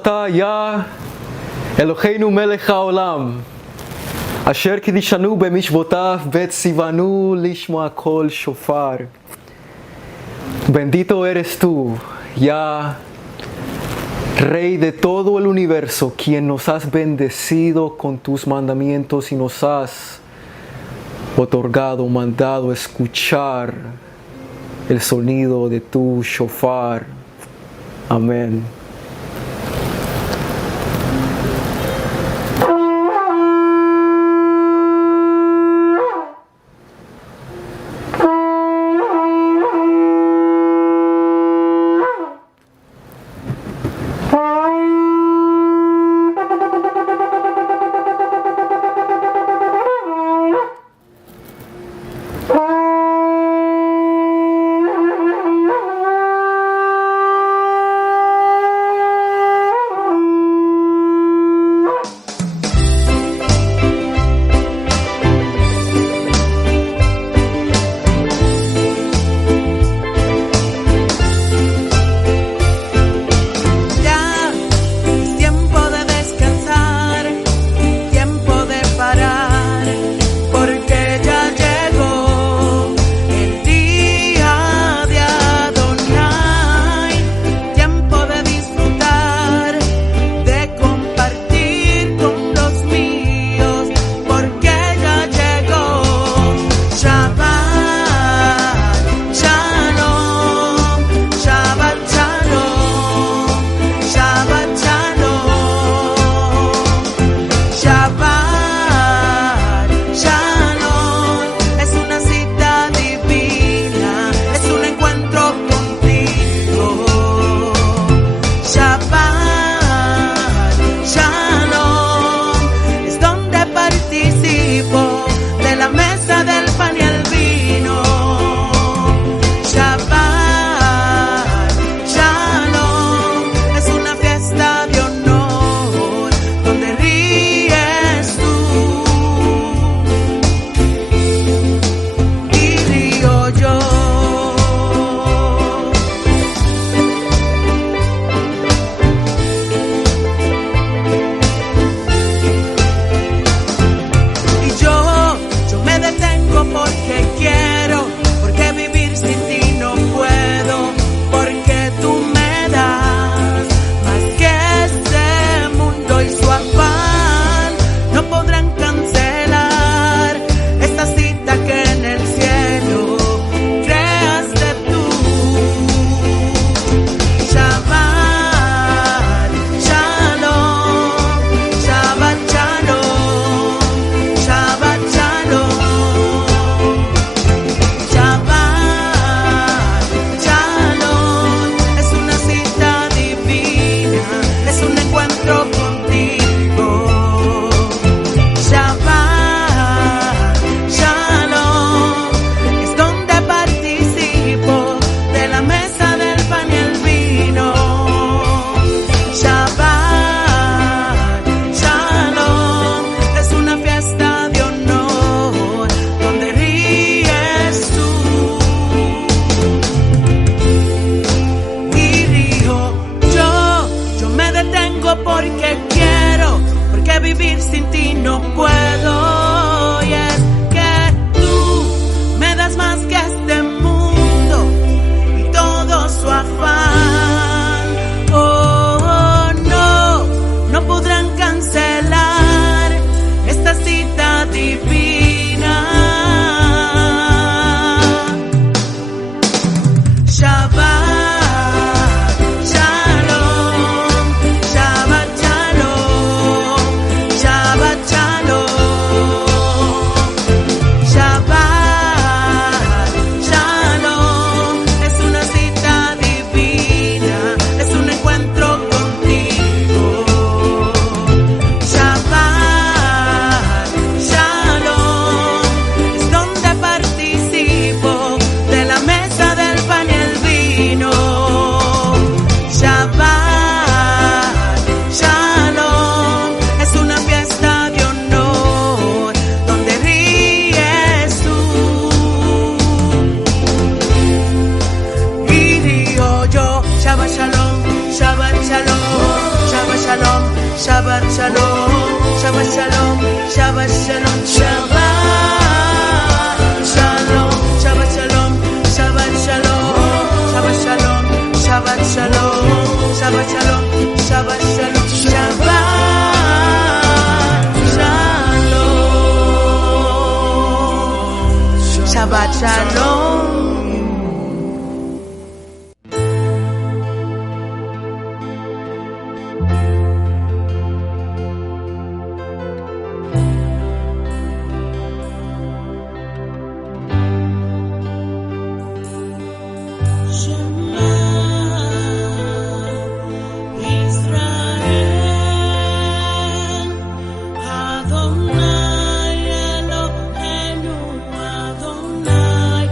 אתה יא אלוהינו מלך העולם, אשר קידשנו במשפטיו וציוונו לשמוע קול שופר. Bendito eres tú, ya Rey de todo el universo, quien nos has bendecido con tus mandamientos y nos has otorgado, mandado escuchar el sonido de tu shofar. Amén. Shabbat Shalom. Adonai Eloheinu, Adonai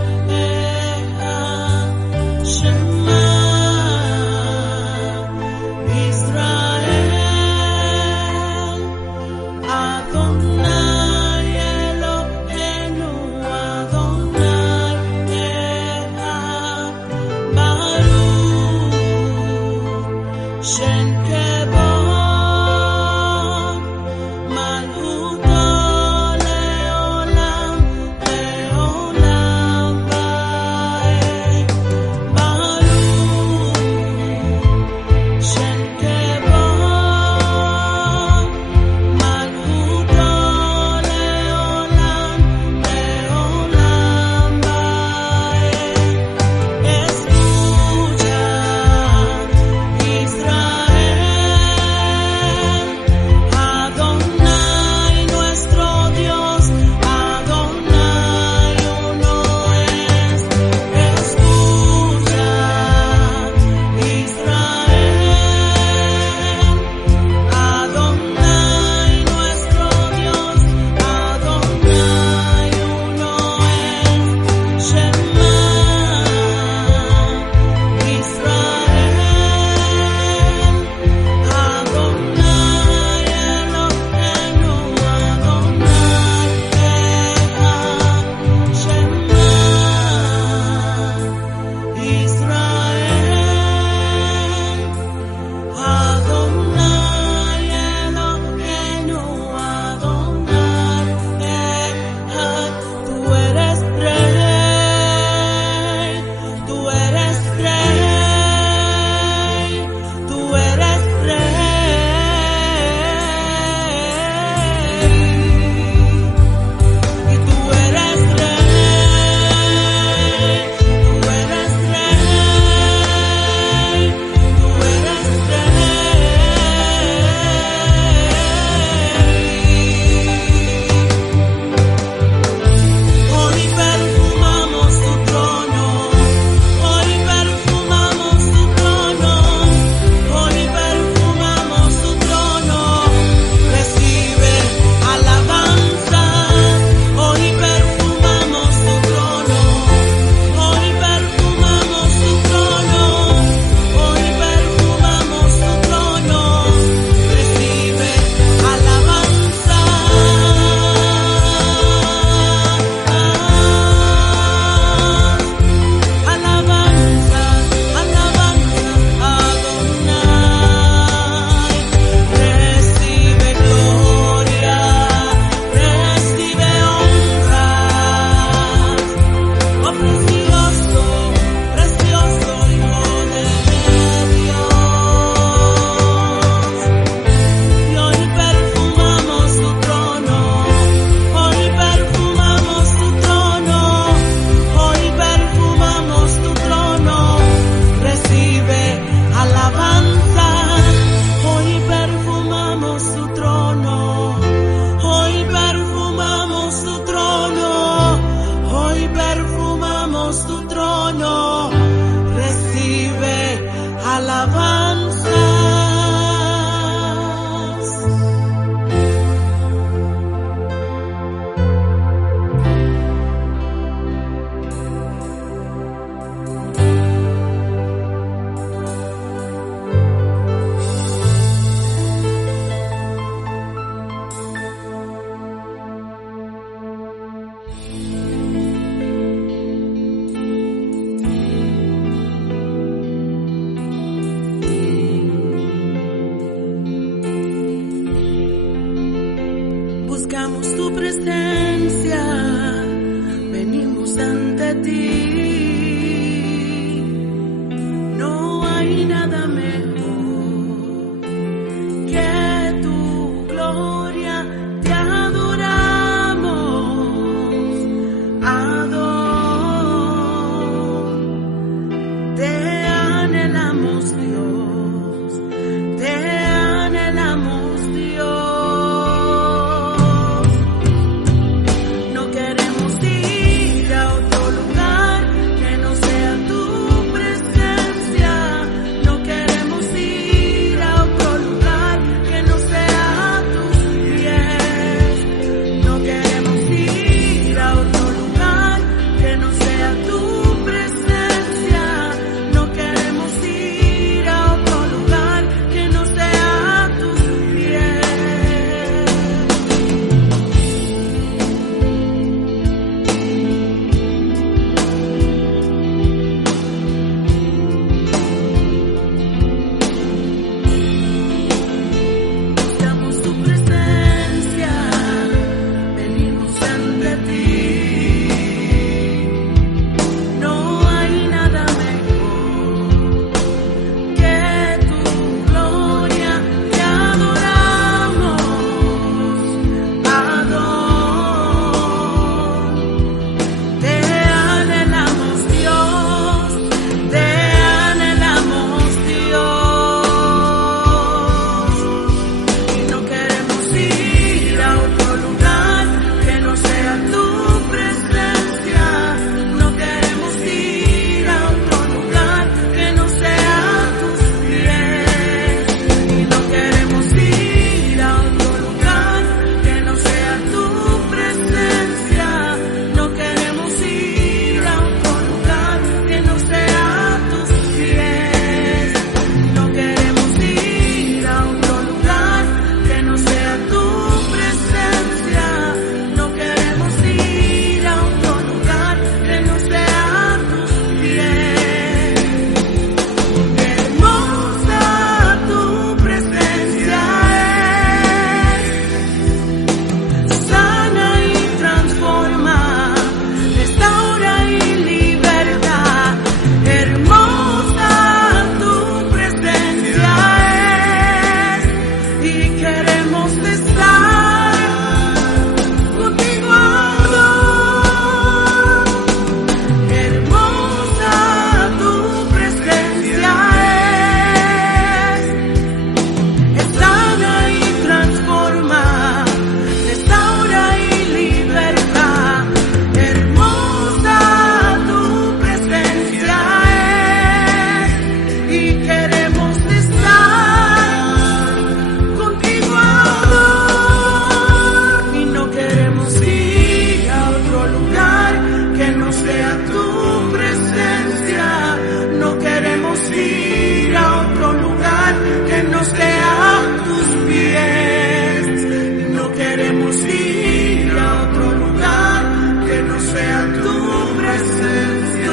sea tu presencia,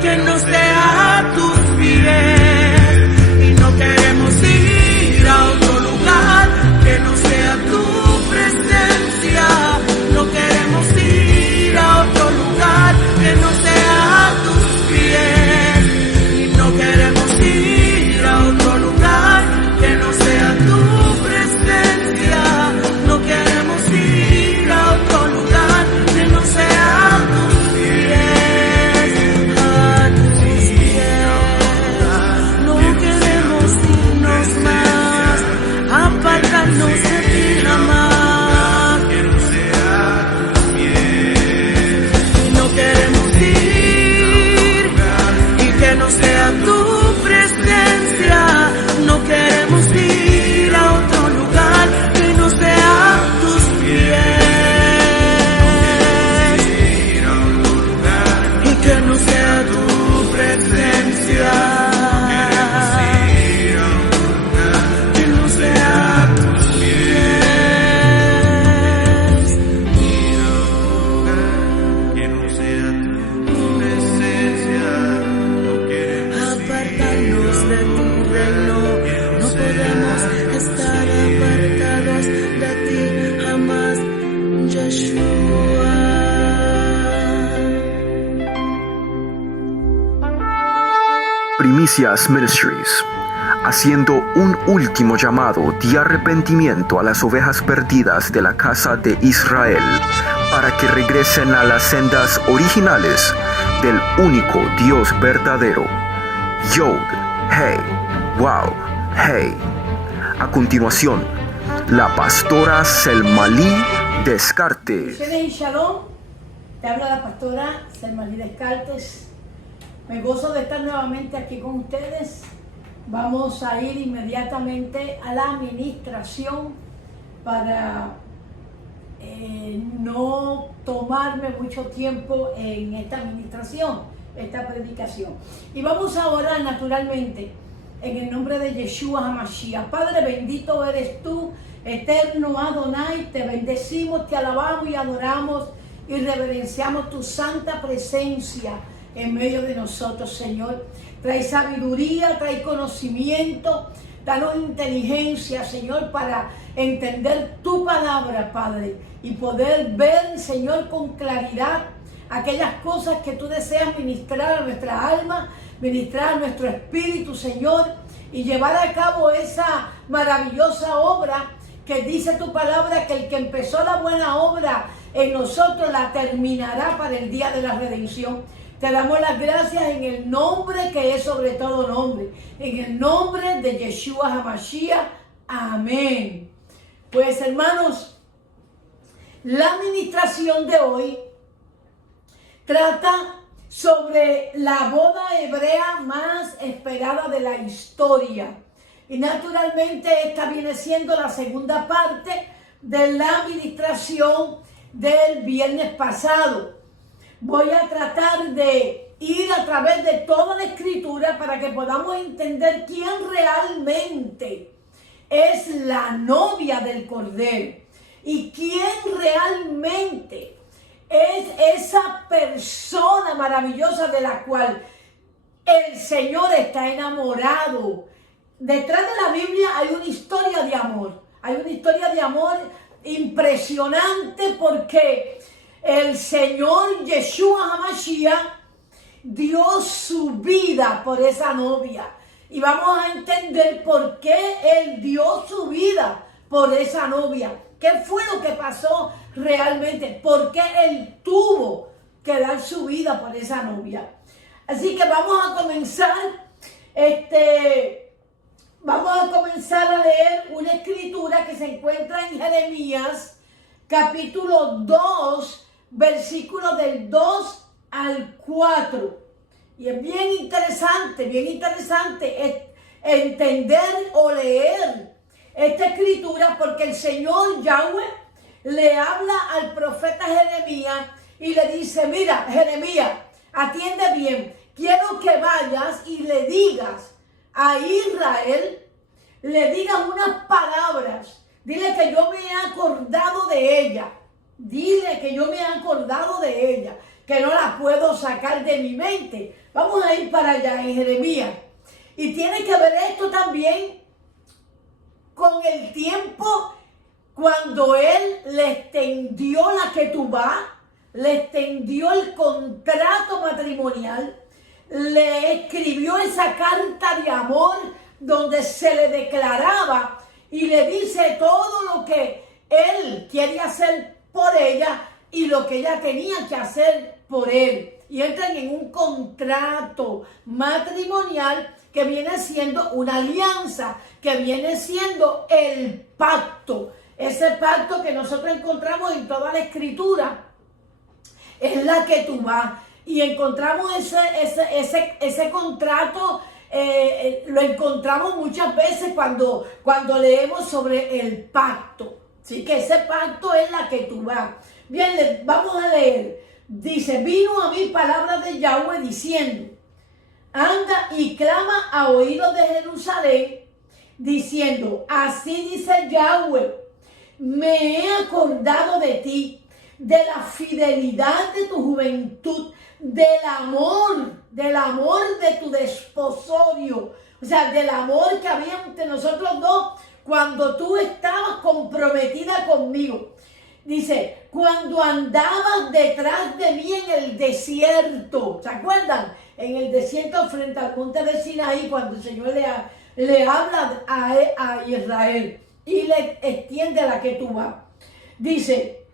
que no sea tus pies, y no queremos ir a otro lugar que no sea tu presencia, no queremos ir a otro lugar que no sea tus pies, y no queremos ir a otro lugar que no sea tu presencia, no queremos ir a otro lugar que no sea tus pies, a tus pies, no queremos irnos más, apartarnos de ti jamás, y no queremos ir y que no sea tu presencia, no queremos ir a otro lugar que no sea tus pies, y que no sea tu presencia, que no sea tus pies, apartarnos de tu reino, no podemos estar apartados de ti jamás, Yeshua. Primicias Ministries, haciendo un último llamado de arrepentimiento a las ovejas perdidas de la casa de Israel, para que regresen a las sendas originales del único Dios verdadero. Yod, Hey, Wow, Hey. A continuación, la pastora Selmalí Descartes. Bendiciones y Shalom, te habla la pastora Selmalí Descartes. Me gozo de estar nuevamente aquí con ustedes. Vamos a ir inmediatamente a la administración para no tomarme mucho tiempo en esta administración, esta predicación. Y vamos a orar naturalmente en el nombre de Yeshua HaMashiach. Padre, bendito eres tú, eterno Adonai, te bendecimos, te alabamos y adoramos y reverenciamos tu santa presencia en medio de nosotros, Señor. Trae sabiduría, trae conocimiento, danos inteligencia, Señor, para entender tu palabra, Padre, y poder ver, Señor, con claridad aquellas cosas que tú deseas ministrar a nuestra alma, ministrar a nuestro espíritu, Señor, y llevar a cabo esa maravillosa obra que dice tu palabra, que el que empezó la buena obra en nosotros la terminará para el día de la redención. Te damos las gracias en el nombre que es sobre todo nombre, en el nombre de Yeshua HaMashiach. Amén. Pues, hermanos, la administración de hoy trata sobre la boda hebrea más esperada de la historia. Y naturalmente esta viene siendo la segunda parte de la administración del viernes pasado. Voy a tratar de ir a través de toda la escritura para que podamos entender quién realmente es la novia del Cordero y quién realmente es esa persona maravillosa de la cual el Señor está enamorado. Detrás de la Biblia hay una historia de amor. Hay una historia de amor impresionante porque el Señor Yeshua HaMashiach dio su vida por esa novia. Y vamos a entender por qué Él dio su vida por esa novia. ¿Qué fue lo que pasó realmente? ¿Por qué Él tuvo que dar su vida por esa novia? Así que vamos a comenzar, a leer una escritura que se encuentra en Jeremías, capítulo 2, versículos del 2 al 4. Y es bien interesante entender o leer esta escritura porque el Señor Yahweh le habla al profeta Jeremías y le dice: mira, Jeremías, atiende bien, quiero que vayas y le digas a Israel, le digas unas palabras Dile que yo me he acordado de ella. Dile que yo me he acordado de ella, que no la puedo sacar de mi mente. Vamos a ir para allá en Jeremías. Y tiene que ver esto también con el tiempo cuando él le extendió la ketubá, le extendió el contrato matrimonial, le escribió esa carta de amor donde se le declaraba y le dice todo lo que él quiere hacer por ella y lo que ella tenía que hacer por él. Y entran en un contrato matrimonial que viene siendo una alianza, que viene siendo el pacto. Ese pacto que nosotros encontramos en toda la escritura es la ketubá. Y encontramos ese contrato, lo encontramos muchas veces cuando leemos sobre el pacto. Así que ese pacto es la ketubá. Bien, vamos a leer. Dice, vino a mí palabra de Yahweh diciendo, anda y clama a oídos de Jerusalén, diciendo, así dice Yahweh, me he acordado de ti, de la fidelidad de tu juventud, del amor de tu desposorio, o sea, del amor que había entre nosotros dos cuando tú estabas comprometida conmigo. Dice, cuando andabas detrás de mí en el desierto, ¿se acuerdan? En el desierto frente al monte de Sinaí, cuando el Señor le habla a Israel y le extiende la ketubá. Dice,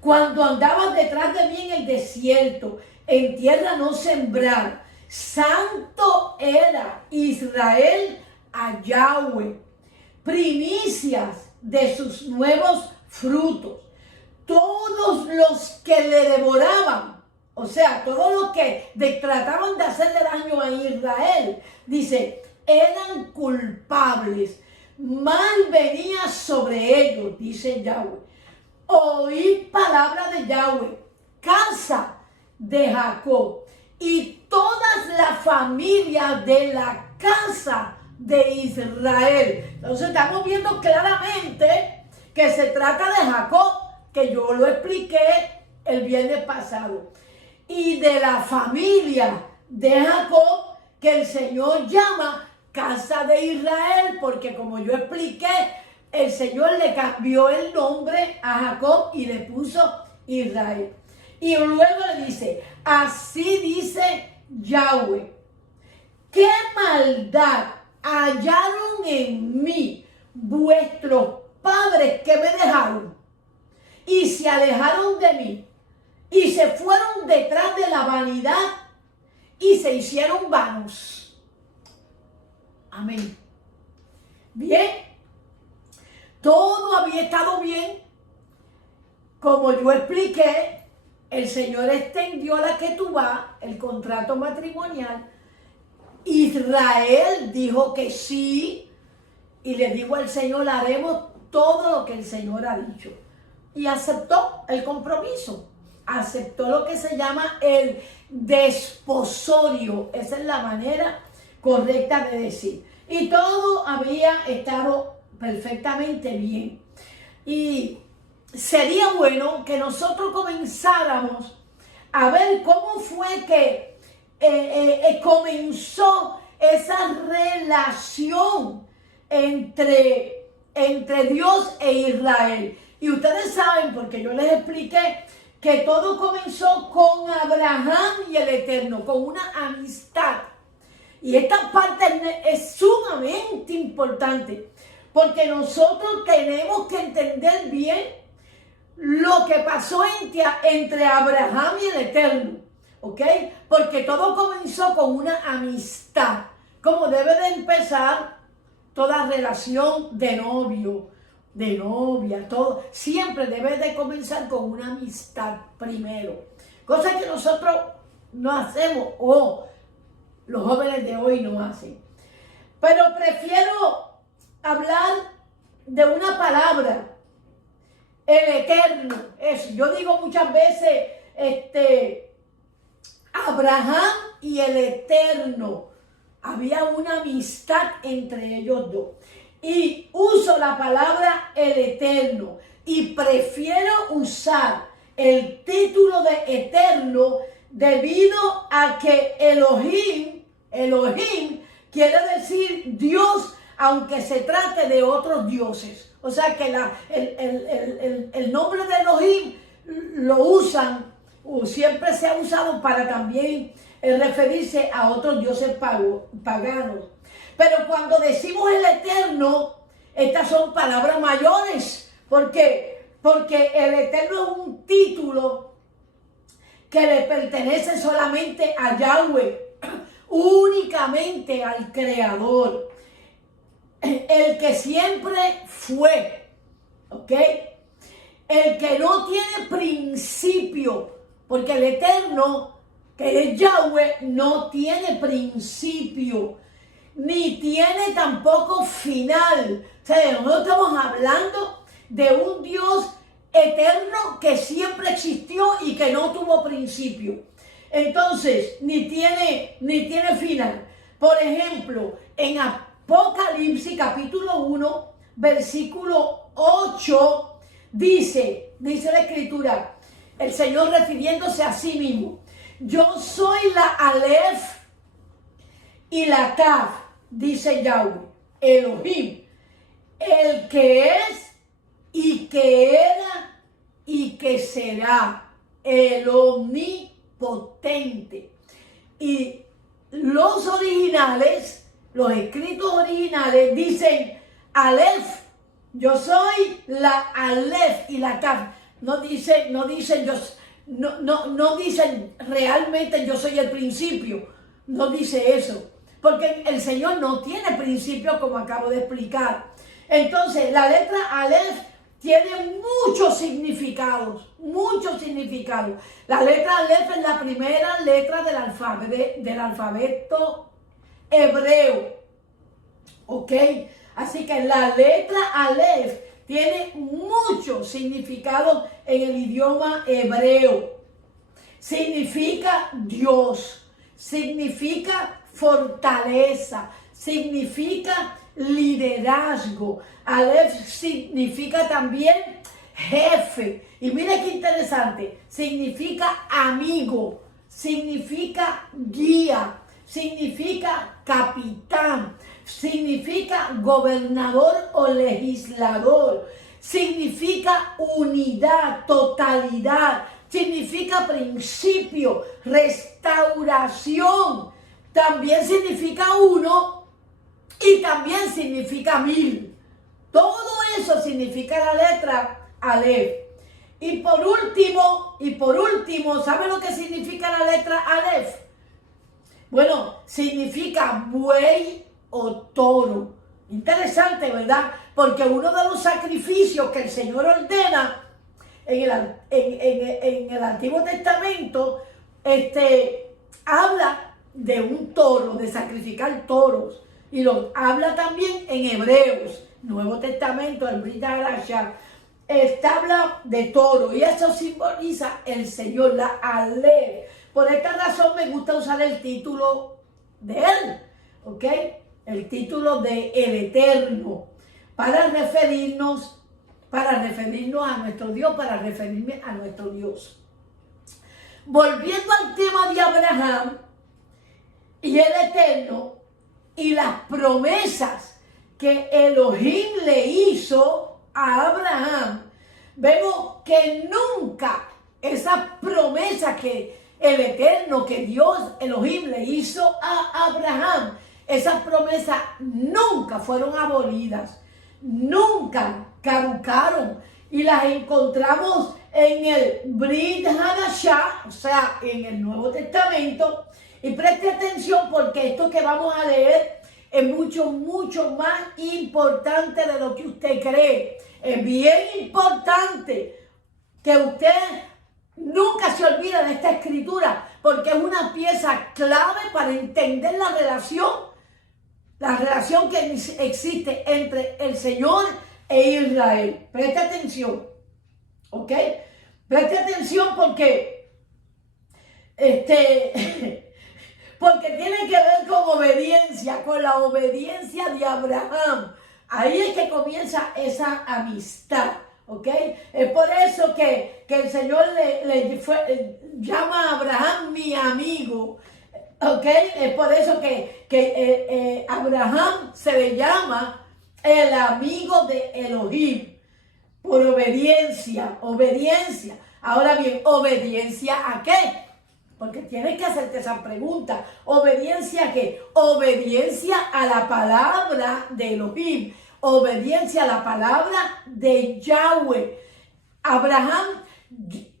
cuando andabas detrás de mí en el desierto, en tierra no sembrar, santo era Israel a Yahweh, primicias de sus nuevos frutos. Todos los que le devoraban, o sea, todos los que trataban de hacerle daño a Israel, dice, eran culpables. Mal venía sobre ellos, dice Yahweh. Oíd palabra de Yahweh, casa de Jacob, y todas las familias de la casa de Israel. Entonces estamos viendo claramente que se trata de Jacob, que yo lo expliqué el viernes pasado, y de la familia de Jacob, que el Señor llama casa de Israel, porque como yo expliqué, el Señor le cambió el nombre a Jacob y le puso Israel. Y luego le dice, así dice Yahweh, ¿qué maldad hallaron en mí vuestros padres que me dejaron y se alejaron de mí y se fueron detrás de la vanidad y se hicieron vanos? Amén. Bien, todo había estado bien. Como yo expliqué, el Señor extendió la ketubá, el contrato matrimonial. Israel dijo que sí, y le dijo al Señor, haremos todo lo que el Señor ha dicho. Y aceptó el compromiso, aceptó lo que se llama el desposorio. Esa es la manera correcta de decir. Y todo había estado perfectamente bien. Y sería bueno que nosotros comenzáramos a ver cómo fue que comenzó esa relación entre Dios e Israel. Y ustedes saben, porque yo les expliqué, que todo comenzó con Abraham y el Eterno, con una amistad. Y esta parte es sumamente importante, porque nosotros tenemos que entender bien lo que pasó entre Abraham y el Eterno, ¿ok? Porque todo comenzó con una amistad, como debe de empezar toda relación de novio, de novia, todo. Siempre debe de comenzar con una amistad primero, cosa que nosotros no hacemos o los jóvenes de hoy no hacen. Pero prefiero hablar de una palabra, el Eterno. Eso, yo digo muchas veces, Abraham y el Eterno. Había una amistad entre ellos dos. y uso la palabra el Eterno y prefiero usar el título de Eterno debido a que Elohim quiere decir Dios, aunque se trate de otros dioses. O sea que el nombre de Elohim lo usan, o siempre se ha usado para también referirse a otros dioses paganos. Pero cuando decimos el Eterno, estas son palabras mayores. ¿Por qué? Porque el Eterno es un título que le pertenece solamente a Yahweh, únicamente al Creador, el que siempre fue, ¿ok? El que no tiene principio, porque el Eterno, que es Yahweh, no tiene principio, ni tiene tampoco final. O sea, nosotros estamos hablando de un Dios eterno que siempre existió y que no tuvo principio. Entonces, ni tiene final. Por ejemplo, en Apocalipsis capítulo 1, versículo 8, dice la Escritura, el Señor refiriéndose a sí mismo: yo soy la Aleph y la Taf, dice Yahweh, Elohim, el que es y que era y que será, el omnipotente. Y los originales, los escritos originales dicen Aleph, yo soy la Aleph y la Taf. No dicen realmente yo soy el principio. No dice eso, porque el Señor no tiene principio, como acabo de explicar. Entonces, la letra Aleph tiene muchos significados, muchos significados. La letra Aleph es la primera letra del alfabeto hebreo, ¿ok? Así que la letra Aleph tiene muchos significados en el idioma hebreo. Significa Dios, significa fortaleza, significa liderazgo. Aleph significa también jefe. Y mire qué interesante, significa amigo, significa guía, significa capitán, significa gobernador o legislador, significa unidad, totalidad, significa principio, restauración, también significa uno y también significa mil. Todo eso significa la letra Aleph. Y por último, ¿sabe lo que significa la letra Aleph? Bueno, significa buey o toro. Interesante, ¿verdad? Porque uno de los sacrificios que el Señor ordena en el Antiguo Testamento, habla de un toro, de sacrificar toros. Y lo habla también en Hebreos, Nuevo Testamento, el Brit Hadashah, habla de toro. Y eso simboliza el Señor, la Aleph. Por esta razón me gusta usar el título de él, ¿ok? El título de El Eterno, para referirnos a nuestro Dios, para referirme a nuestro Dios. Volviendo al tema de Abraham y el Eterno y las promesas que Elohim le hizo a Abraham, vemos que nunca esa promesa que el Eterno, que Dios Elohim le hizo a Abraham, esas promesas nunca fueron abolidas, nunca caducaron, y las encontramos en el Brit Hadashah, o sea, en el Nuevo Testamento. Y preste atención, porque esto que vamos a leer es mucho, mucho más importante de lo que usted cree. Es bien importante que usted nunca se olvide de esta escritura, porque es una pieza clave para entender la relación que existe entre el Señor e Israel. Preste atención, ¿ok? Preste atención porque porque tiene que ver con obediencia, con la obediencia de Abraham Ahí es que comienza esa amistad, ¿ok? Es por eso que el Señor llama a Abraham mi amigo, ¿ok? Es por eso que Abraham se le llama el amigo de Elohim, por obediencia. Ahora bien, ¿obediencia a qué? Porque tienes que hacerte esa pregunta. ¿Obediencia a qué? Obediencia a la palabra de Elohim. Obediencia a la palabra de Yahweh. Abraham,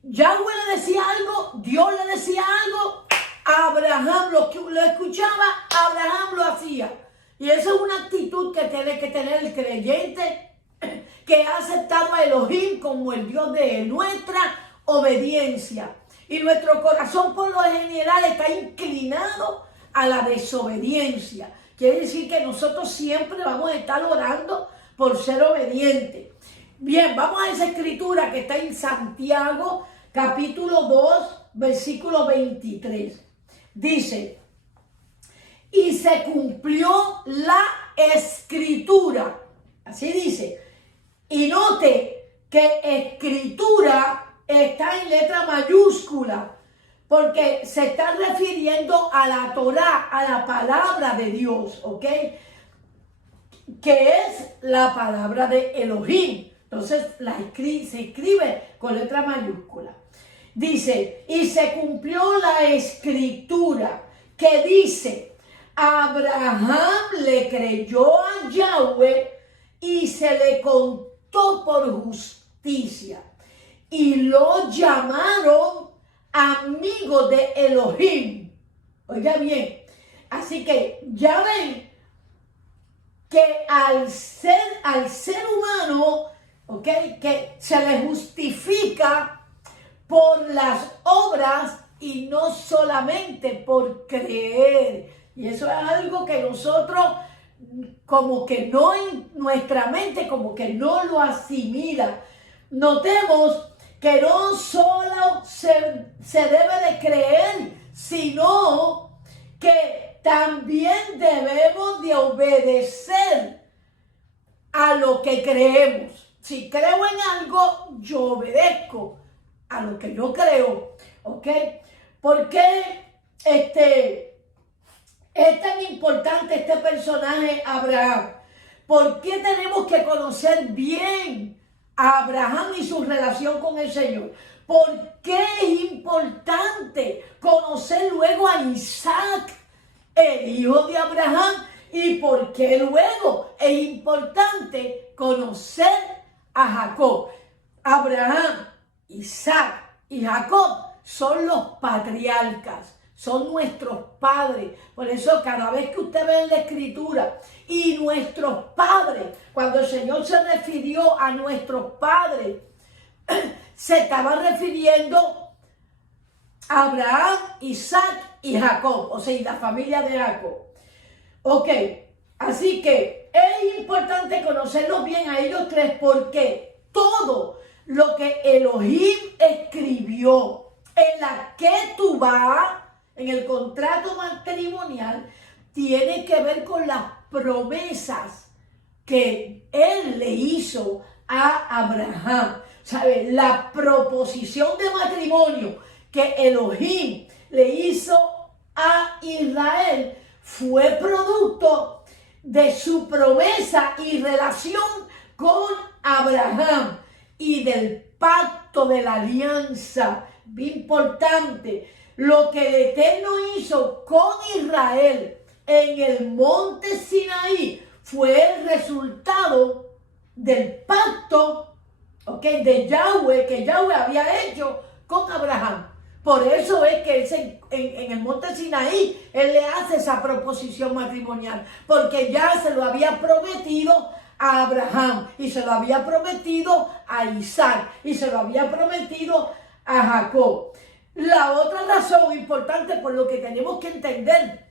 Yahweh le decía algo, Dios le decía algo, Abraham lo escuchaba, Abraham lo hacía. Y esa es una actitud que tiene que tener el creyente que ha aceptado a Elohim como el Dios de nuestra obediencia. Y nuestro corazón por lo general está inclinado a la desobediencia. Quiere decir que nosotros siempre vamos a estar orando por ser obedientes. Bien, vamos a esa escritura que está en Santiago, capítulo 2, versículo 23. Dice, y se cumplió la escritura. Así dice. Y note que escritura está en letra mayúscula, porque se está refiriendo a la Torá, a la palabra de Dios, ¿ok? Que es la palabra de Elohim. Entonces se escribe con letra mayúscula. Dice, y se cumplió la escritura que dice, Abraham le creyó a Yahweh y se le contó por justicia. Y lo llamaron amigo de Elohim. Oiga bien, así que ya ven que al ser humano, ¿ok?, que se le justifica por las obras y no solamente por creer. Y eso es algo que nosotros como que no, en nuestra mente como que no lo asimila. Notemos que no solo se debe de creer, sino que también debemos de obedecer a lo que creemos. Si creo en algo, yo obedezco a lo que yo creo, ¿ok? ¿Por qué es tan importante este personaje Abraham? ¿Por qué tenemos que conocer bien a Abraham y su relación con el Señor? ¿Por qué es importante conocer luego a Isaac, el hijo de Abraham? ¿Y por qué luego es importante conocer a Jacob? Abraham, Isaac y Jacob son los patriarcas, son nuestros padres. Por eso cada vez que usted ve en la escritura y nuestros padres, cuando el Señor se refirió a nuestros padres, se estaba refiriendo a Abraham, Isaac y Jacob, o sea, y la familia de Jacob. Ok, así que es importante conocerlos bien a ellos tres, porque todo lo que Elohim escribió en la Ketubá, en el contrato matrimonial, tiene que ver con las promesas que él le hizo a Abraham. ¿Sabe? La proposición de matrimonio que Elohim le hizo a Israel fue producto de su promesa y relación con Abraham y del pacto de la alianza. Bien importante, lo que el Eterno hizo con Israel en el monte Sinaí fue el resultado del pacto, de Yahweh, que Yahweh había hecho con Abraham. Por eso es que en el monte Sinaí él le hace esa proposición matrimonial, porque ya se lo había prometido a Abraham, y se lo había prometido a Isaac, y se lo había prometido a Jacob. La otra razón importante por lo que tenemos que entender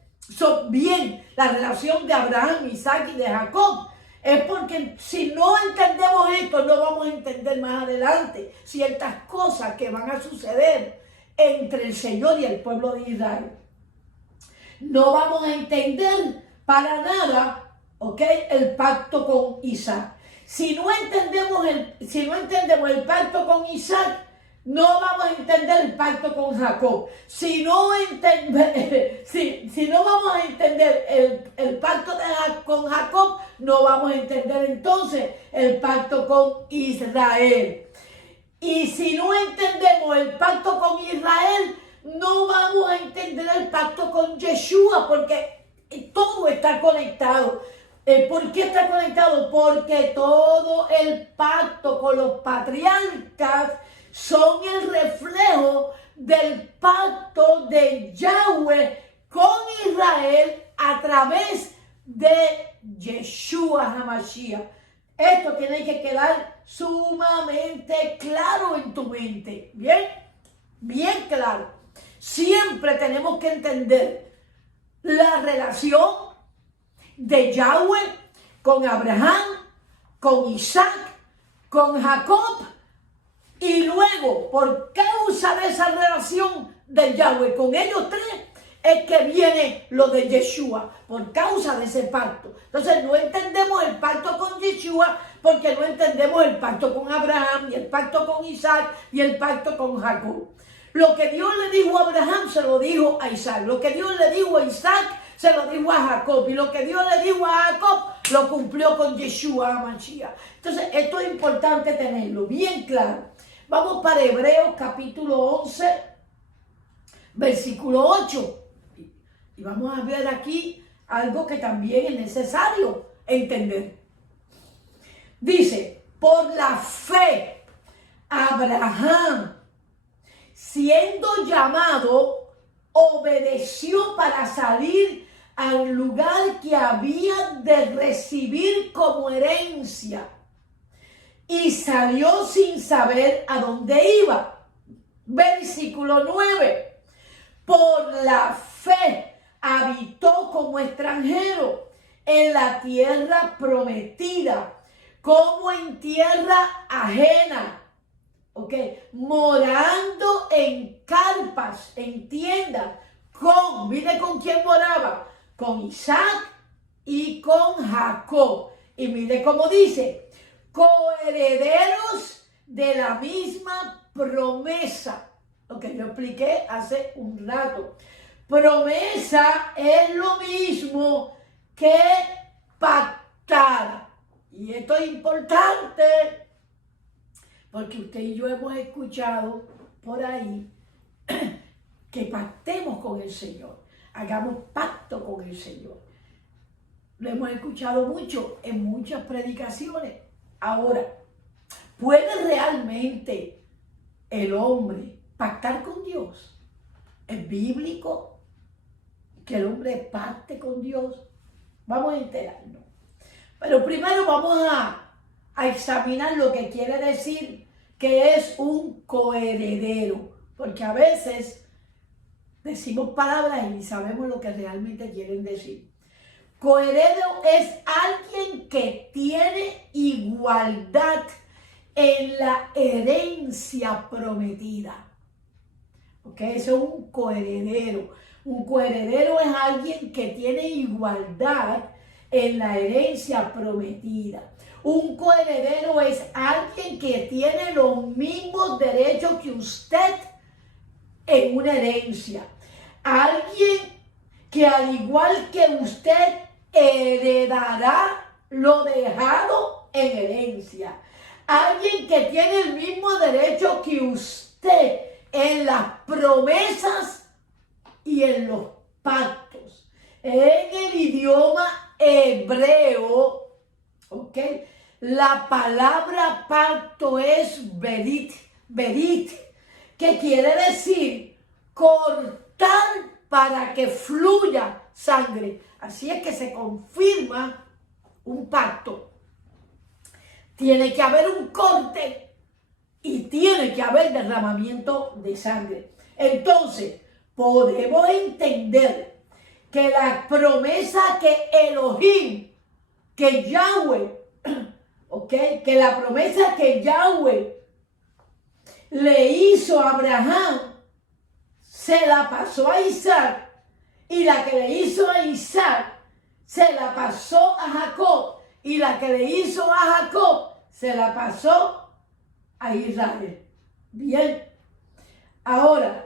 bien la relación de Abraham, Isaac y de Jacob, es porque si no entendemos esto, no vamos a entender más adelante ciertas cosas que van a suceder entre el Señor y el pueblo de Israel. No vamos a entender para nada, ¿ok? El pacto con Isaac. Si no entendemos el pacto con Isaac, no vamos a entender el pacto con Jacob. Si no vamos a entender el pacto con Jacob, no vamos a entender entonces el pacto con Israel. Y si no entendemos el pacto con Israel, no vamos a entender el pacto con Yeshua, porque todo está conectado. ¿Por qué está conectado? Porque todo el pacto con los patriarcas son el reflejo del pacto de Yahweh con Israel a través de Yeshua HaMashiach. Esto tiene que quedar sumamente claro en tu mente. ¿Bien? Bien claro. Siempre tenemos que entender la relación de Yahweh con Abraham, con Isaac, con Jacob, y luego, por causa de esa relación de Yahweh con ellos tres, es que viene lo de Yeshua, por causa de ese pacto. Entonces no entendemos el pacto con Yeshua porque no entendemos el pacto con Abraham, y el pacto con Isaac, y el pacto con Jacob. Lo que Dios le dijo a Abraham se lo dijo a Isaac. Lo que Dios le dijo a Isaac se lo dijo a Jacob. Y lo que Dios le dijo a Jacob lo cumplió con Yeshua HaMashiach. Entonces esto es importante tenerlo bien claro. Vamos para Hebreos capítulo 11, versículo 8. Y vamos a ver aquí algo que también es necesario entender. Dice, por la fe, Abraham, siendo llamado, obedeció para salir al lugar que había de recibir como herencia. Y salió sin saber a dónde iba. Versículo 9. Por la fe habitó como extranjero en la tierra prometida, como en tierra ajena. ¿Ok? Morando en carpas, en tiendas, mire con quién moraba, con Isaac y con Jacob. Y mire cómo dice, coherederos de la misma promesa. Lo que yo expliqué hace un rato. Promesa es lo mismo que pactar. Y esto es importante porque usted y yo hemos escuchado por ahí que pactemos con el Señor. Hagamos pacto con el Señor. Lo hemos escuchado mucho en muchas predicaciones. Ahora, ¿puede realmente el hombre pactar con Dios? ¿Es bíblico que el hombre pacte con Dios? Vamos a enterarnos. Pero primero vamos a examinar lo que quiere decir que es un coheredero. Porque a veces decimos palabras y ni sabemos lo que realmente quieren decir. Coheredero es alguien que tiene igualdad en la herencia prometida. ¿Ok? Eso es un coheredero. Un coheredero es alguien que tiene igualdad en la herencia prometida. Un coheredero es alguien que tiene los mismos derechos que usted en una herencia. Alguien que al igual que usted heredará lo dejado en herencia. Alguien que tiene el mismo derecho que usted en las promesas y en los pactos. En el idioma hebreo, ¿ok? La palabra pacto es berit, que quiere decir cortar para que fluya sangre. Así es que se confirma un pacto. Tiene que haber un corte y tiene que haber derramamiento de sangre. Entonces, podemos entender que la promesa que Elohim, que Yahweh, que la promesa que Yahweh le hizo a Abraham, se la pasó a Isaac, y la que le hizo a Isaac se la pasó a Jacob, y la que le hizo a Jacob se la pasó a Israel. Bien, ahora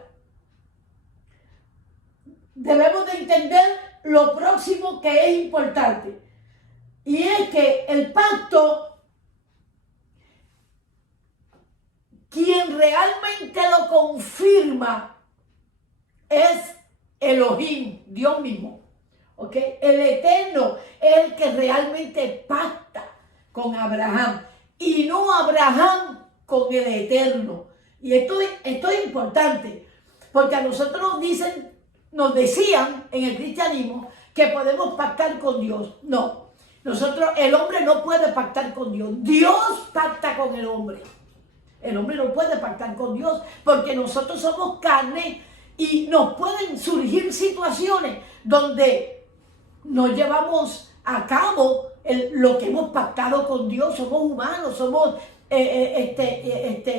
debemos de entender lo próximo que es importante, y es que el pacto, quien realmente lo confirma es Elohim, Dios mismo. ¿Okay? El Eterno es el que realmente pacta con Abraham, y no Abraham con el Eterno. Y esto es importante, porque a nosotros nos decían en el cristianismo que podemos pactar con Dios. No, el hombre no puede pactar con Dios. Dios pacta con el hombre. El hombre no puede pactar con Dios, porque nosotros somos carne y nos pueden surgir situaciones donde no llevamos a cabo lo que hemos pactado con Dios. Somos humanos, somos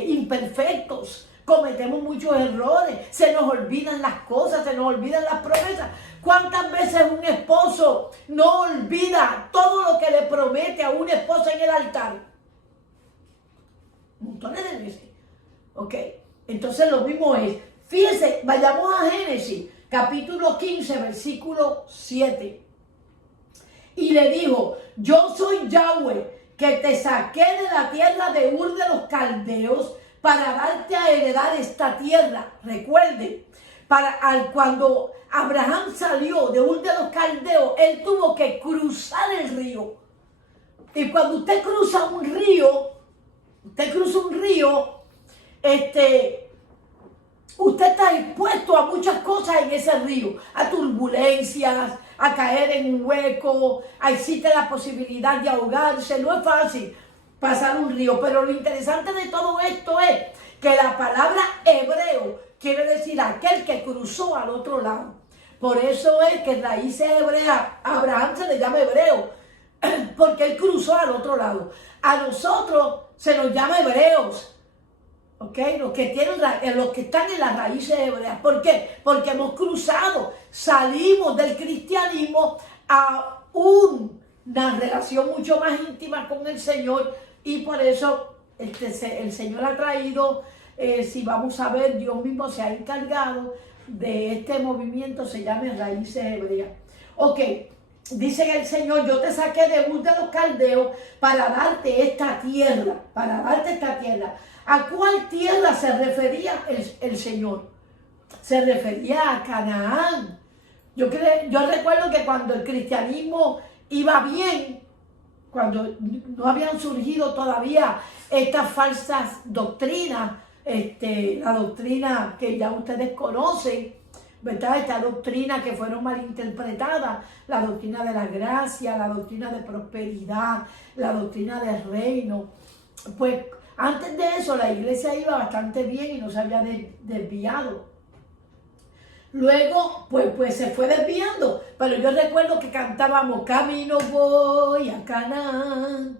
imperfectos, cometemos muchos errores, se nos olvidan las cosas, se nos olvidan las promesas. ¿Cuántas veces un esposo no olvida todo lo que le promete a una esposa en el altar? Montones de veces. ¿Ok? Entonces lo mismo es. Fíjense, vayamos a Génesis, capítulo 15, versículo 7. Y le dijo: yo soy Yahweh, que te saqué de la tierra de Ur de los Caldeos para darte a heredar esta tierra. Recuerden, cuando Abraham salió de Ur de los Caldeos, él tuvo que cruzar el río. Y cuando usted cruza un río, usted está expuesto a muchas cosas en ese río, a turbulencias, a caer en un hueco, existe la posibilidad de ahogarse. No es fácil pasar un río, pero lo interesante de todo esto es que la palabra hebreo quiere decir aquel que cruzó al otro lado. Por eso es que en raíces hebreas a Abraham se le llama hebreo, porque él cruzó al otro lado. A nosotros se nos llama hebreos. Okay, los que están en las raíces hebreas. ¿Por qué? Porque hemos cruzado, salimos del cristianismo a una relación mucho más íntima con el Señor, y por eso el Señor ha traído, si vamos a ver, Dios mismo se ha encargado de este movimiento, se llama raíces hebreas. Ok, dice el Señor: yo te saqué de Ur de los Caldeos para darte esta tierra, ¿A cuál tierra se refería el Señor? Se refería a Canaán. Yo recuerdo que cuando el cristianismo iba bien, cuando no habían surgido todavía estas falsas doctrinas, la doctrina que ya ustedes conocen, ¿verdad? Esta doctrina que fueron malinterpretadas, la doctrina de la gracia, la doctrina de prosperidad, la doctrina del reino. Pues antes de eso la iglesia iba bastante bien y no se había desviado. Luego, pues se fue desviando. Pero yo recuerdo que cantábamos: camino voy a Canaán,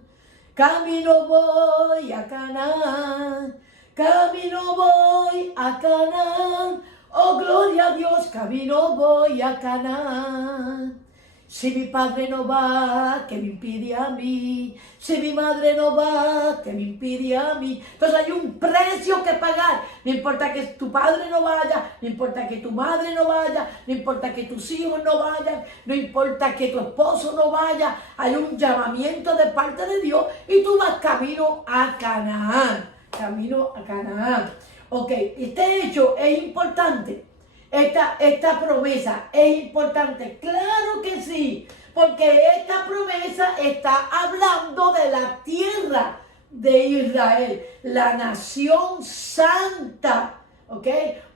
camino voy a Canaán, camino voy a Canaán, oh gloria a Dios, camino voy a Canaán. Si mi padre no va, ¿qué me impide a mí? Si mi madre no va, ¿qué me impide a mí? Entonces hay un precio que pagar. No importa que tu padre no vaya, no importa que tu madre no vaya, no importa que tus hijos no vayan, no importa que tu esposo no vaya. Hay un llamamiento de parte de Dios y tú vas camino a Canaán. Camino a Canaán. Ok, este hecho es importante. Esta promesa es importante, claro que sí, porque esta promesa está hablando de la tierra de Israel, la nación santa, ¿ok?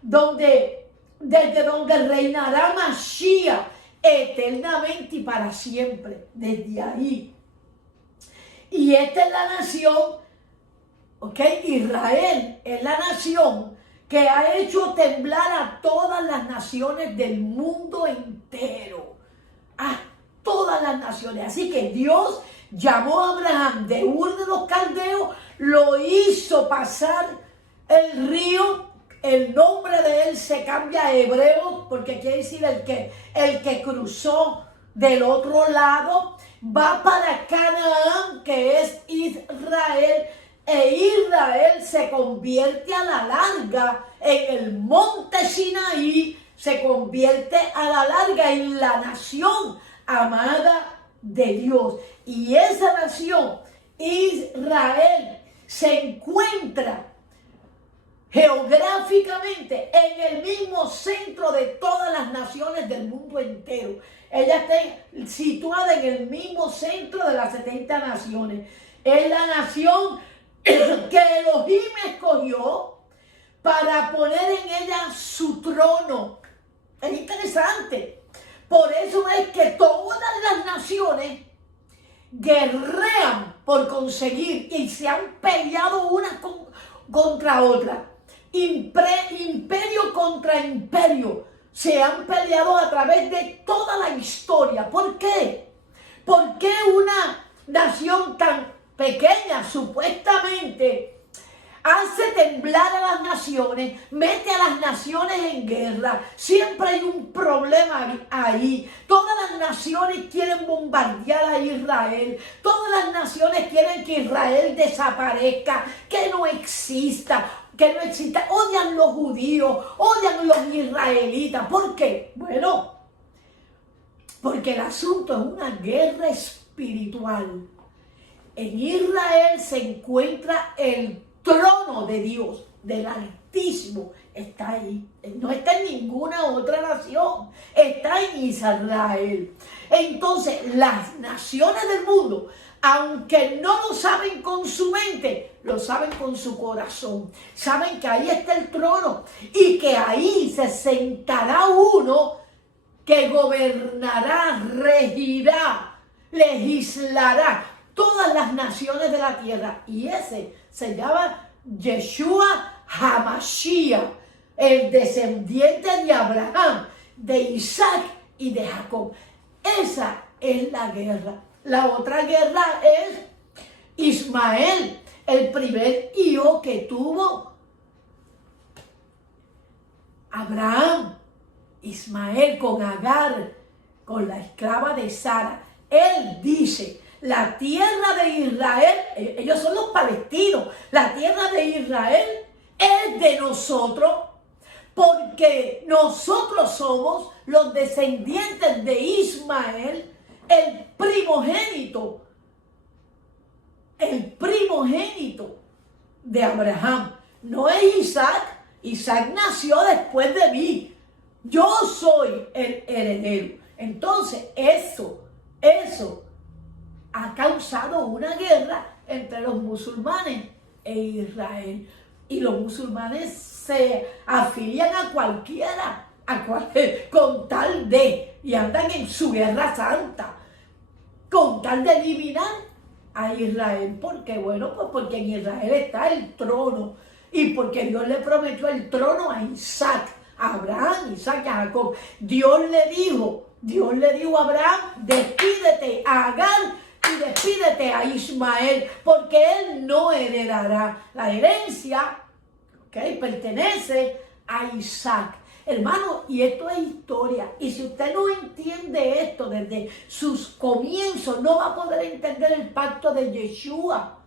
Desde donde reinará Mashiach eternamente y para siempre, desde ahí. Y esta es la nación, ¿ok? Israel es la nación que ha hecho temblar a todas las naciones del mundo entero. A todas las naciones. Así que Dios llamó a Abraham de Ur de los Caldeos, lo hizo pasar el río. El nombre de él se cambia a hebreo porque quiere decir el que cruzó del otro lado, va para Canaán, que es Israel, e Israel se convierte a la larga en el monte Sinaí, se convierte a la larga en la nación amada de Dios. Y esa nación, Israel, se encuentra geográficamente en el mismo centro de todas las naciones del mundo entero. Ella está situada en el mismo centro de las 70 naciones. Es la nación que Elohim escogió para poner en ella su trono. Es interesante. Por eso es que todas las naciones guerrean por conseguir y se han peleado una contra otra. Imperio contra imperio se han peleado a través de toda la historia. ¿Por qué? ¿Por qué una nación tan pequeña supuestamente hace temblar a las naciones, mete a las naciones en guerra? Siempre hay un problema ahí. Todas las naciones quieren bombardear a Israel. Todas las naciones quieren que Israel desaparezca, que no exista. Odian los judíos, odian los israelitas. ¿Por qué? Bueno, porque el asunto es una guerra espiritual. En Israel se encuentra el trono de Dios, del Altísimo. Está ahí. No está en ninguna otra nación. Está en Israel. Entonces, las naciones del mundo, aunque no lo saben con su mente, lo saben con su corazón. Saben que ahí está el trono y que ahí se sentará uno que gobernará, regirá, legislará todas las naciones de la tierra. Y ese se llama Yeshua HaMashiach, el descendiente de Abraham, de Isaac y de Jacob. Esa es la guerra. La otra guerra es Ismael, el primer hijo que tuvo Abraham. Ismael con Agar, con la esclava de Sara. Él dice: la tierra de Israel, ellos son los palestinos, la tierra de Israel es de nosotros, porque nosotros somos los descendientes de Ismael, el primogénito de Abraham. No es Isaac. Isaac nació después de mí. Yo soy el heredero. Entonces, eso ha causado una guerra entre los musulmanes e Israel. Y los musulmanes se afilian a cualquiera, con tal de, y andan en su guerra santa, con tal de eliminar a Israel. ¿Por qué? Bueno, pues porque en Israel está el trono, y porque Dios le prometió el trono a Isaac, a Abraham, Isaac y a Jacob. Dios le dijo a Abraham: despídete a Agar y despídete a Ismael, porque él no heredará. La herencia, pertenece a Isaac. Hermano, y esto es historia. Y si usted no entiende esto desde sus comienzos, no va a poder entender el pacto de Yeshua.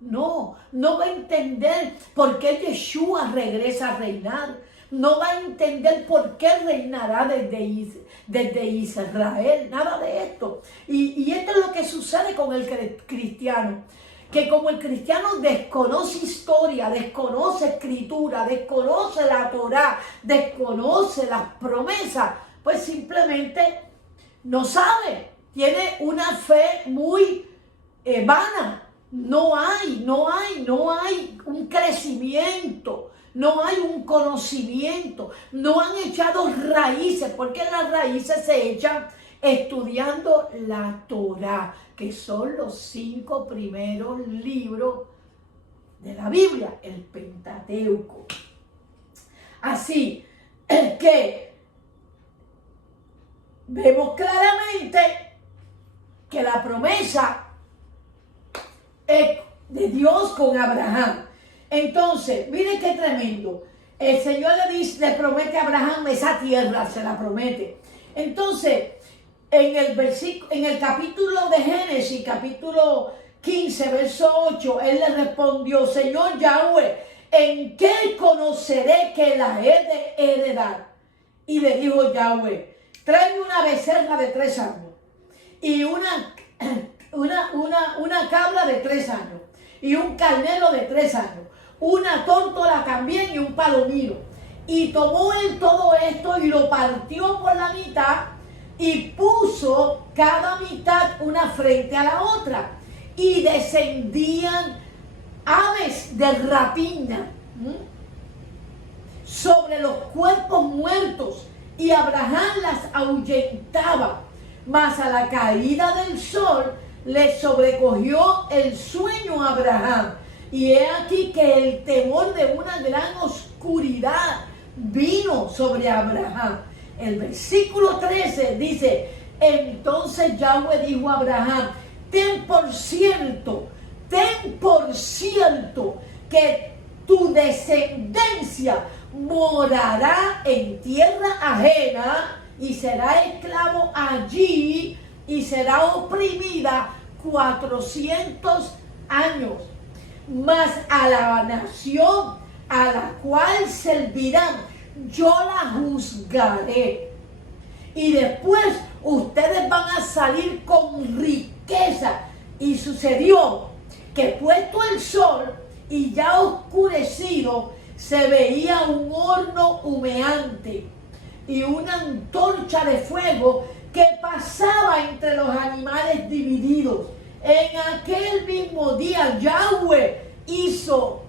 No va a entender por qué Yeshua regresa a reinar. No va a entender por qué reinará desde Israel. Nada de esto. Y esto es lo que sucede con el cristiano. Que como el cristiano desconoce historia, desconoce escritura, desconoce la Torá, desconoce las promesas, pues simplemente no sabe. Tiene una fe muy vana. No hay un crecimiento. No hay un conocimiento, no han echado raíces, porque las raíces se echan estudiando la Torá, que son los 5 primeros libros de la Biblia, el Pentateuco. Así que vemos claramente que la promesa es de Dios con Abraham. Entonces, miren qué tremendo. El Señor le promete a Abraham esa tierra, se la promete. Entonces, en el capítulo de Génesis, capítulo 15, verso 8, él le respondió: Señor Yahweh, ¿en qué conoceré que la he de heredar? Y le dijo Yahweh: tráeme una becerra de 3 años y una cabra de 3 años y un carnero de 3 años, una tórtola también y un palomino. Y tomó él todo esto y lo partió por la mitad y puso cada mitad una frente a la otra. Y descendían aves de rapina sobre los cuerpos muertos, y Abraham las ahuyentaba. Mas a la caída del sol le sobrecogió el sueño a Abraham, y he aquí que el temor de una gran oscuridad vino sobre Abraham. El versículo 13 dice: entonces Yahweh dijo a Abraham: ten por cierto que tu descendencia morará en tierra ajena y será esclavo allí y será oprimida 400 años. Mas a la nación a la cual servirán, yo la juzgaré. Y después ustedes van a salir con riqueza. Y sucedió que puesto el sol y ya oscurecido, se veía un horno humeante y una antorcha de fuego que pasaba entre los animales divididos. En aquel mismo día Yahweh hizo.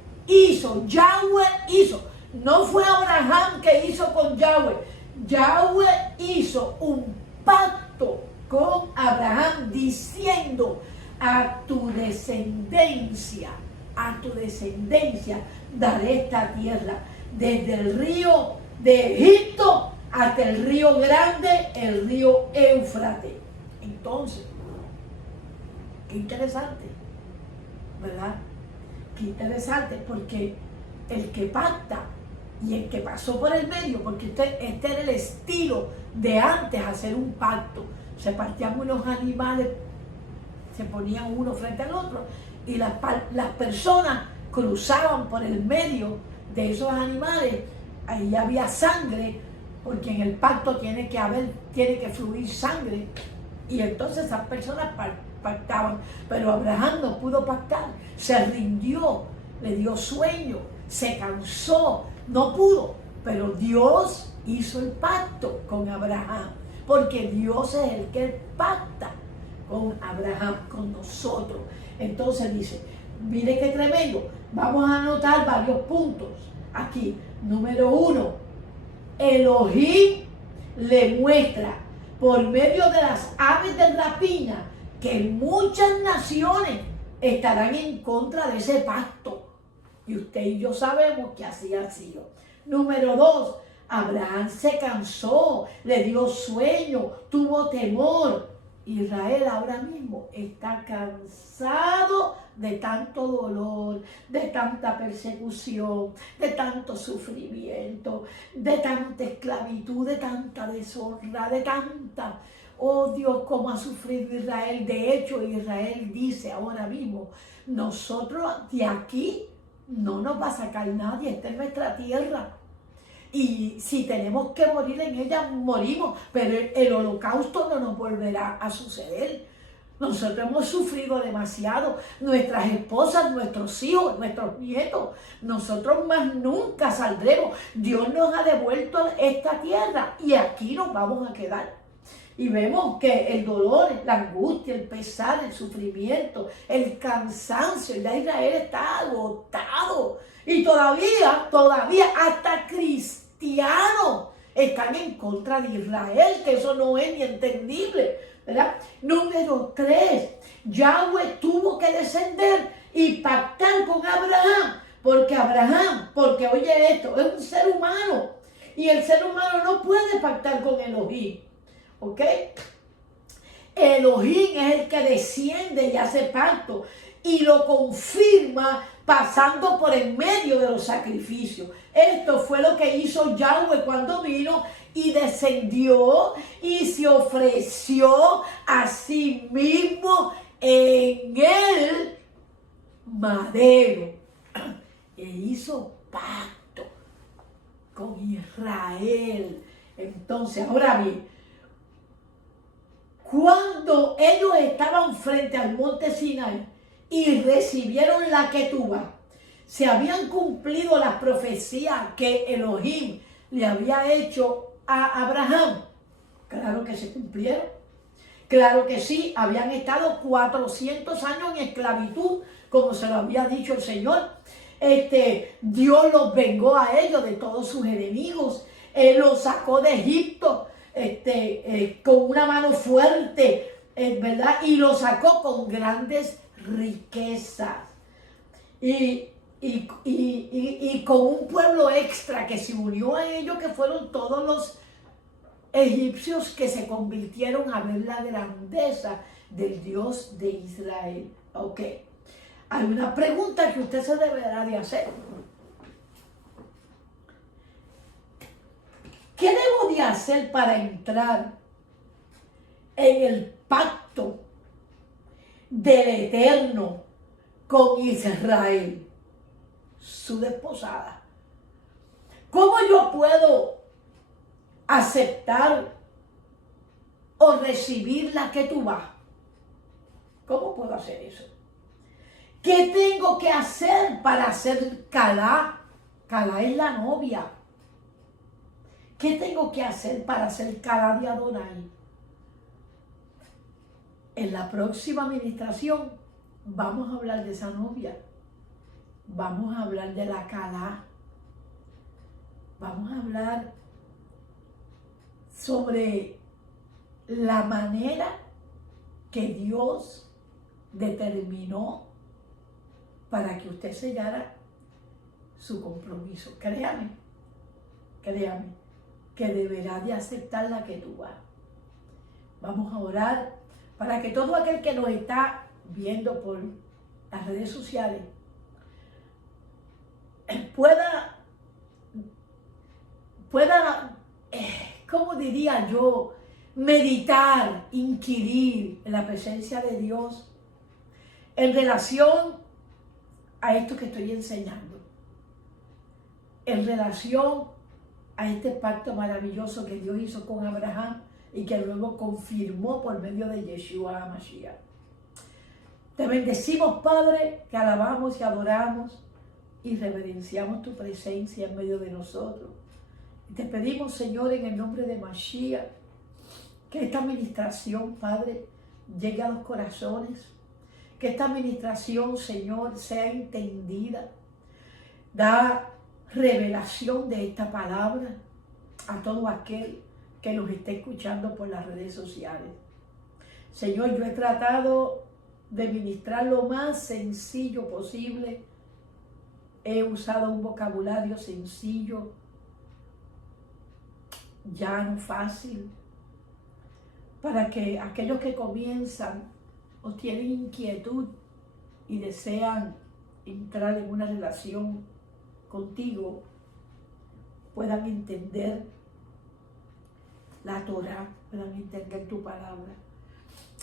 No fue Abraham que hizo con Yahweh. Yahweh hizo un pacto con Abraham diciendo: a tu descendencia daré esta tierra, desde el río de Egipto hasta el río grande, el río Éufrates. Entonces, qué interesante, ¿verdad? Qué interesante, porque el que pacta y el que pasó por el medio, porque este era el estilo de antes, hacer un pacto. Se partían unos animales, se ponían uno frente al otro, y las personas cruzaban por el medio de esos animales. Ahí había sangre, porque en el pacto tiene que fluir sangre, y entonces esas personas pactaban. Pero Abraham no pudo pactar, se rindió, le dio sueño, se cansó, no pudo. Pero Dios hizo el pacto con Abraham, porque Dios es el que pacta con Abraham, con nosotros. Entonces dice, mire qué tremendo. Vamos a anotar varios puntos aquí. Número 1, Elohim le muestra por medio de las aves de rapina que muchas naciones estarán en contra de ese pacto. Y usted y yo sabemos que así ha sido. Número 2, Abraham se cansó, le dio sueño, tuvo temor. Israel ahora mismo está cansado de tanto dolor, de tanta persecución, de tanto sufrimiento, de tanta esclavitud, de tanta deshonra, de tanta... Oh Dios, cómo ha sufrido Israel. De hecho, Israel dice ahora mismo, nosotros de aquí no nos va a sacar nadie, esta es nuestra tierra. Y si tenemos que morir en ella, morimos, pero el holocausto no nos volverá a suceder. Nosotros hemos sufrido demasiado, nuestras esposas, nuestros hijos, nuestros nietos, nosotros más nunca saldremos. Dios nos ha devuelto esta tierra y aquí nos vamos a quedar. Y vemos que el dolor, la angustia, el pesar, el sufrimiento, el cansancio, ya Israel está agotado. Y todavía hasta cristianos están en contra de Israel, que eso no es ni entendible, ¿verdad? Número 3, Yahweh tuvo que descender y pactar con Abraham, porque oye esto, es un ser humano, y el ser humano no puede pactar con Elohim, ¿ok? Elohim es el que desciende y hace pacto, y lo confirma pasando por en medio de los sacrificios. Esto fue lo que hizo Yahweh cuando vino y descendió y se ofreció a sí mismo en el madero. E hizo pacto con Israel. Entonces, ahora bien, cuando ellos estaban frente al monte Sinai y recibieron la Ketubá, se habían cumplido las profecías que Elohim le había hecho a Abraham. Claro que se cumplieron. Claro que sí, habían estado 400 años en esclavitud, como se lo había dicho el Señor. Dios los vengó a ellos de todos sus enemigos. Los sacó de Egipto con una mano fuerte, ¿verdad? Y los sacó con grandes riquezas. Y con un pueblo extra que se unió a ellos, que fueron todos los egipcios que se convirtieron a ver la grandeza del Dios de Israel. Ok. Hay una pregunta que usted se deberá de hacer. ¿Qué debo de hacer para entrar en el pacto del Eterno con Israel, su desposada? ¿Cómo yo puedo aceptar o recibir la Ketubá? ¿Cómo puedo hacer eso? ¿Qué tengo que hacer para hacer Calá? Calá es la novia. ¿Qué tengo que hacer para hacer Calá de Adonai? En la próxima administración vamos a hablar de esa novia. Vamos a hablar de la Calá. Vamos a hablar sobre la manera que Dios determinó para que usted sellara su compromiso. Créame que deberá de aceptar la Ketubá. Vamos a orar para que todo aquel que nos está viendo por las redes sociales pueda, ¿cómo diría yo? Meditar, inquirir en la presencia de Dios en relación a esto que estoy enseñando, en relación a este pacto maravilloso que Dios hizo con Abraham y que luego confirmó por medio de Yeshua HaMashiach. Te bendecimos, Padre, que alabamos y adoramos y reverenciamos tu presencia en medio de nosotros. Y te pedimos, Señor, en el nombre de Mashiach, que esta administración, Padre, llegue a los corazones, que esta administración, Señor, sea entendida. Da revelación de esta palabra a todo aquel que nos esté escuchando por las redes sociales. Señor, yo he tratado de ministrar lo más sencillo posible. He usado un vocabulario sencillo, llano, fácil, para que aquellos que comienzan o tienen inquietud y desean entrar en una relación contigo, puedan entender la Torah, puedan entender tu palabra.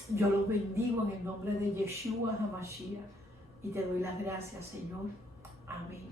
Yo los bendigo en el nombre de Yeshua HaMashiach y te doy las gracias, Señor. Amén.